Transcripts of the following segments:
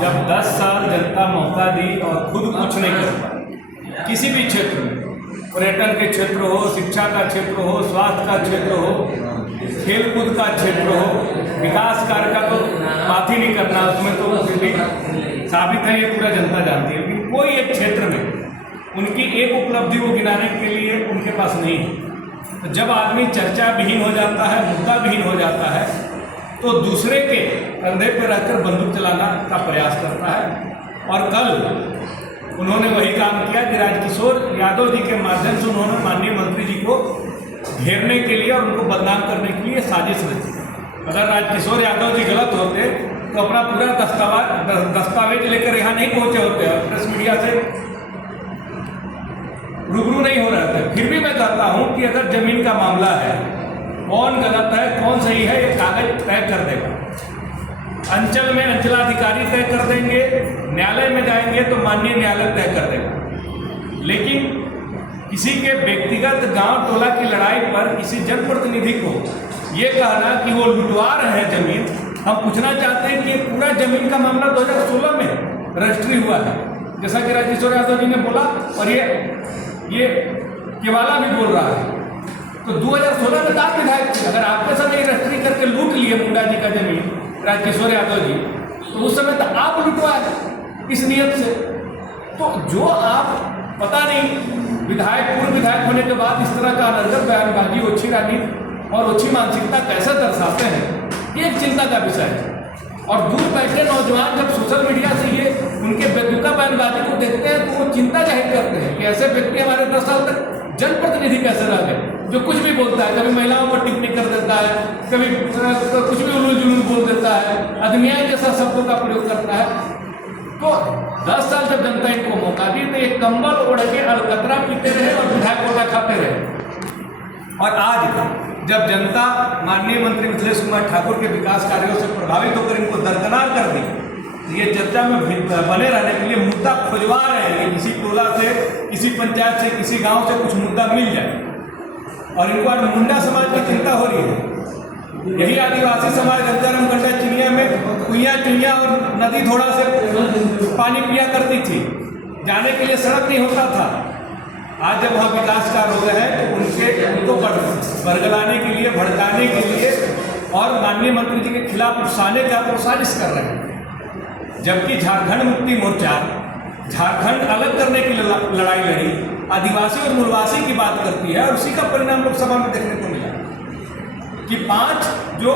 जब 10 साल जनता मौका दी और खुद कुछ नहीं कर पाई किसी भी क्षेत्र में, पर्यटन के क्षेत्र हो, शिक्षा का क्षेत्र हो, स्वास्थ्य का क्षेत्र हो, खेलकूद का क्षेत्र हो, विकास कार्य का तो बात ही नहीं करना, उसमें तो फिर भी साबित है, ये पूरा जनता जानती है। लेकिन कोई एक क्षेत्र में उनकी एक उपलब्धि को गिनाने के लिए उनके पास नहीं है। तो जब आदमी चर्चा विहीन हो जाता है, मुद्दा विहीन हो जाता है, तो दूसरे के कंधे पर रखकर बंदूक चलाना का प्रयास करता है। और कल उन्होंने वही काम किया कि राजकिशोर यादव जी के माध्यम से उन्होंने माननीय मंत्री जी को घेरने के लिए और उनको बदनाम करने के लिए साजिश रची। अगर राजकिशोर यादव जी गलत होते तो अपना पूरा दस्तावेज लेकर यहाँ नहीं पहुँचे होते और प्रेस मीडिया से रूबरू नहीं हो रहे थे। फिर भी मैं कहता हूँ कि अगर जमीन का मामला है, कौन गलत है कौन सही है, ये कागज तय कर देगा। अंचल में अंचलाधिकारी तय कर देंगे, न्यायालय में जाएंगे तो माननीय न्यायालय तय कर देगा। लेकिन किसी के व्यक्तिगत गांव टोला की लड़ाई पर किसी जनप्रतिनिधि को ये कहना कि वो लुटवा रहे हैं जमीन, हम पूछना चाहते हैं कि ये पूरा जमीन का मामला 2016 में रजिस्ट्री हुआ है, जैसा कि राजकिशोर यादव जी ने बोला, और ये केवाला भी बोल रहा है। तो 2016 में आप विधायक थे, अगर आपके साथ ये रजिस्ट्री करके लूट लिए मुंडा जी का जमीन राजकिशोर यादव जी, तो उस समय तो आप लुटवाए इस नियत से। तो जो आप पता नहीं विधायक, पूर्व विधायक होने के बाद इस तरह का अनर्गल बयानबाजी, ओछी राजनीति और ओछी मानसिकता कैसे दर्शाते हैं, ये एक चिंता का विषय है। और दूर बैठे नौजवान जब सोशल मीडिया से ये उनके बेतुका बयानबाजी को देखते हैं तो वो चिंता जाहिर करते हैं कि ऐसे व्यक्ति हमारे 10 साल तक जनप्रतिनिधि कैसे रह गए, जो कुछ भी बोलता है, कभी महिलाओं पर टिप्पणी कर देता है, कभी कुछ भी उलूल जुलूल बोल देता है, अदमियाँ जैसा शब्दों का प्रयोग करता है। तो 10 साल जब जनता इनको मौका दी तो एक कंबल ओढ़ के अलकतरा पीते रहे और विधायक कोटा खाते रहे। और आज जब जनता माननीय मंत्री मिथिलेश कुमार ठाकुर के विकास कार्यों से प्रभावित होकर इनको दरकिनार कर दी, तो ये चर्चा में बने रहने के लिए मुद्दा खोजवा रहे हैं कि किसी टोला से, किसी पंचायत से, किसी गांव से कुछ मुद्दा मिल जाए। और इनको आज मुंडा समाज की चिंता हो रही है। यही आदिवासी समाज गंजाराम गंडा चिनिया में कुइयाँ चुइयाँ और नदी धोड़ा से पानी पिया करती थी, जाने के लिए सड़क नहीं होता था। आज जब वहाँ विकास कार्य हो रहे हैं तो उनको बरगलाने के लिए, भड़काने के लिए और माननीय मंत्री जी के खिलाफ उकसाने का साजिश कर रहे हैं। जबकि झारखंड मुक्ति मोर्चा झारखंड अलग करने की लड़ाई लड़ी, आदिवासी और मूलवासी की बात करती है, और उसी का परिणाम लोकसभा में देखने को मिला कि 5 जो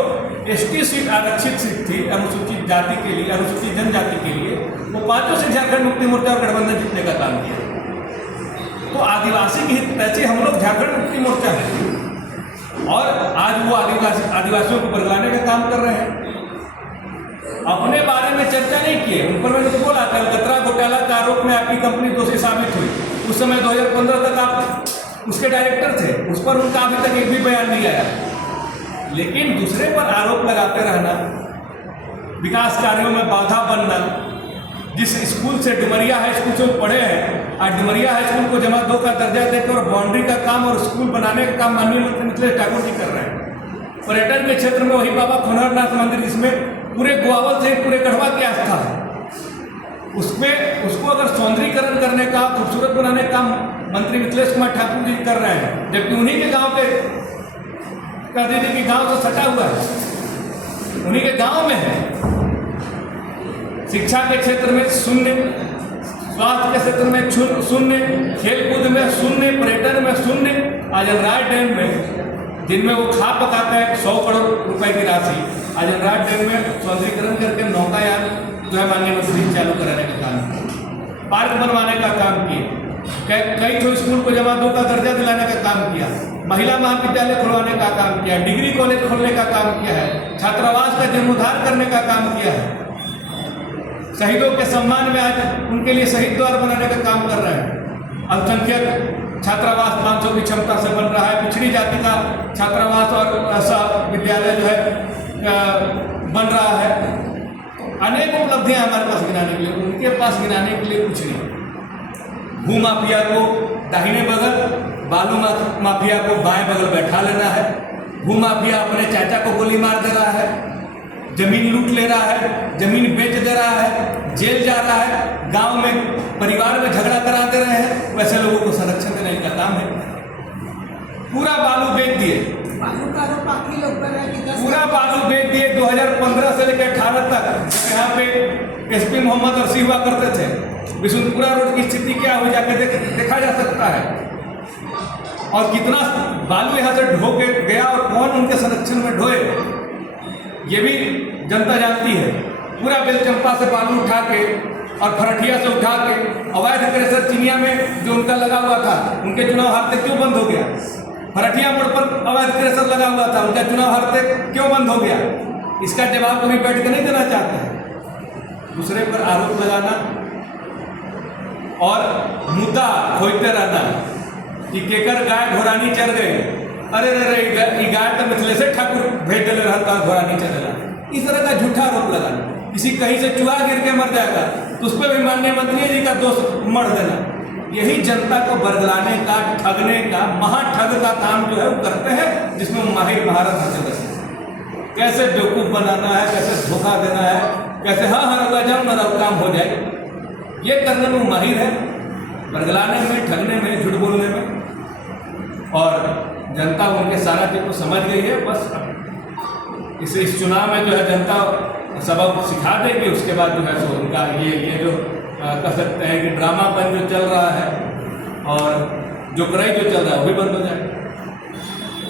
ST सीट आरक्षित सीट थी अनुसूचित जाति के लिए, अनुसूचित जनजाति के लिए, वो 5 से झारखंड मुक्ति मोर्चा और गठबंधन जीतने का काम किया। तो आदिवासी की हित पैसे हम लोग झारखंड मुक्ति मोर्चा है, और आज वो आदिवासियों को बरगलाने का काम कर रहे हैं। अपने बारे में चर्चा नहीं किए, उन पर मैंने तो बोला कलकत्ता घोटाला का आरोप में आपकी कंपनी दोषी साबित हुई। उस समय 2015 तक आप उसके डायरेक्टर थे, उस पर उनका अभी तक एक भी बयान नहीं आया। लेकिन दूसरे पर आरोप लगाते रहना, विकास कार्यों में बाधा बनना, जिस स्कूल से डुमरिया हाई स्कूल से पढ़े हैं, आज डुमरिया हाई स्कूल को जमा 2 का दर्जा देकर और बाउंड्री का काम और स्कूल बनाने का काम माननीय मंत्री मिथिलेश ठाकुर जी कर रहे हैं। पर्यटन के क्षेत्र में वही बाबा खोनरनाथ मंदिर, जिसमें पूरे गोवावल से पूरे गढ़वा की आस्था है, उसमें उसको अगर सौंदर्यीकरण करने का, खूबसूरत बनाने का मंत्री मिथिलेश कुमार ठाकुर जी कर रहे हैं, जबकि उन्हीं के गांव के कह दीजिए कि गांव से सटा हुआ है, उन्हीं के गांव में है। शिक्षा के क्षेत्र में शून्य, स्वास्थ्य के क्षेत्र में शून्य, खेलकूद में शून्य, पर्यटन में शून्य। आज अलराज डैम में, जिनमें वो खा पकाता है 100 करोड़ रुपए की राशि, आज अलराज डैम में सौंदर्यीकरण करके नौकायान जो है माननीय मंत्री चालू कराने का काम किया, पार्क बनवाने का काम किया, कई तो स्कूल को जमा 2 का दर्जा दिलाने का काम किया, महिला महाविद्यालय खुलवाने का काम किया, डिग्री कॉलेज खोलने का काम किया है, छात्रावास का जीर्णोद्धार करने का काम किया है, शहीदों के सम्मान में आज उनके लिए शहीद द्वार बनाने का काम कर रहे हैं। अल्पसंख्यक छात्रावास 500 की क्षमता से बन रहा है, पिछड़ी जाति का छात्रावास और ऐसा विद्यालय जो है बन रहा है। अनेक उपलब्धियां हमारे पास गिनाने के लिए, उनके पास गिनाने के लिए कुछ नहीं। भूमाफिया को दाहिने बगल, बालू माफिया को बाएं बगल बैठा लेना है। भूमाफिया अपने चाचा को गोली मार दे रहा है, जमीन लूट ले रहा है, जमीन बेच दे रहा है, जेल जा रहा है, गांव में परिवार में झगड़ा करा दे रहे हैं, वैसे लोगों को संरक्षण देने का काम है। पूरा बालू बेच दिए, बालू का आरोप बाकी लोग कर रहे हैं कि 10 पूरा बालू बेच दिए। 2015 से लेकर 18 तक यहाँ पे एसपी मोहम्मद अर्सी हुआ करते थे। बिशुनपुरा रोड की स्थिति क्या हो जाकर देखा जा सकता है, और कितना बालू यहाँ से ढो के गया और कौन उनके संरक्षण में ढोए, ये भी जनता जानती है। पूरा बेलचंपा से बालू उठा के और फरठिया से उठा के अवैध क्रेशर चिनिया में जो उनका लगा हुआ था, उनके चुनाव हारते क्यों बंद हो गया? फरठिया मोड़ पर अवैध क्रेशर लगा हुआ था, उनका चुनाव हारते क्यों बंद हो गया? इसका जवाब कभी बैठ के नहीं देना चाहते हैं। दूसरे पर आरोप लगाना और मुद्दा खोजते रहना कि केकर गाय घोरानी चल गई, अरे रे गाय तो मिथिलेश ठाकुर भेज दिले रहता घोरानी चलेगा, इस तरह का झूठा आरोप लगाना। किसी कहीं से चूहा गिर के मर जाएगा तो उस पर भी माननीय मंत्री जी का दोष मढ़ देना। यही जनता को बरगलाने का, ठगने का, महाठग का काम जो है वो करते हैं, जिसमें माहिर महारत हासिल करते हैं। कैसे बेवकूफ़ बनाना है, कैसे धोखा देना है, कैसे हाँ हर जाऊँ मेरा काम हो जाए, ये करने में माहिर है, बरगलाने में, ठगने में, झूठ बोलने में। और जनता उनके सारा चीज को समझ गई है। बस इस चुनाव में जो है जनता सबक सिखा देगी, उसके बाद जो है सो उनका ये जो कह सकते हैं कि ड्रामापन जो चल रहा है और जो कराई जो चल रहा है वो भी बंद हो जाएगा।